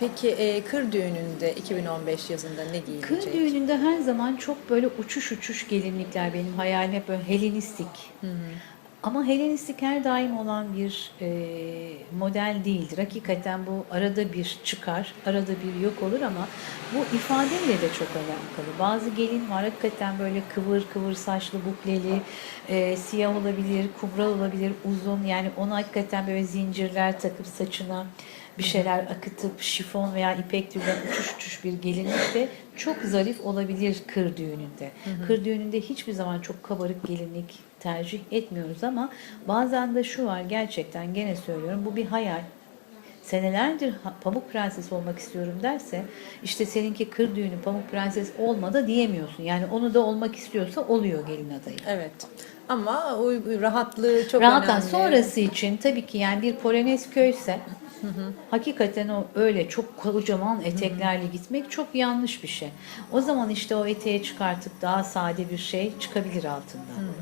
Peki e, kır düğününde 2015 yazında ne giyilecek? Kır düğününde her zaman çok böyle uçuş uçuş gelinlikler benim hayalim hep böyle Helenistik. Ama Helenistik her daim olan bir e, model değildir. Hakikaten bu arada bir çıkar, arada bir yok olur ama bu ifadeyle de çok alakalı. Bazı gelin var hakikaten böyle kıvır kıvır saçlı, bukleli, e, siyah olabilir, kubra olabilir, uzun. Yani ona hakikaten böyle zincirler takıp saçına bir şeyler akıtıp şifon veya ipek tülden uçuş uçuş bir gelinlik de çok zarif olabilir kır düğününde. Kır düğününde hiçbir zaman çok kabarık gelinlik tercih etmiyoruz ama bazen de şu var gerçekten gene söylüyorum bu bir hayal. Senelerdir pamuk prenses olmak istiyorum derse işte seninki kır düğünü pamuk prenses olmadı diyemiyorsun. Yani onu da olmak istiyorsa oluyor gelin adayı. Evet. Ama uy- rahatlığı çok Rahattan önemli. sonrası için tabii ki yani bir Polonez köyse hakikaten o öyle çok kocaman eteklerle gitmek çok yanlış bir şey. O zaman işte o eteği çıkartıp daha sade bir şey çıkabilir altından.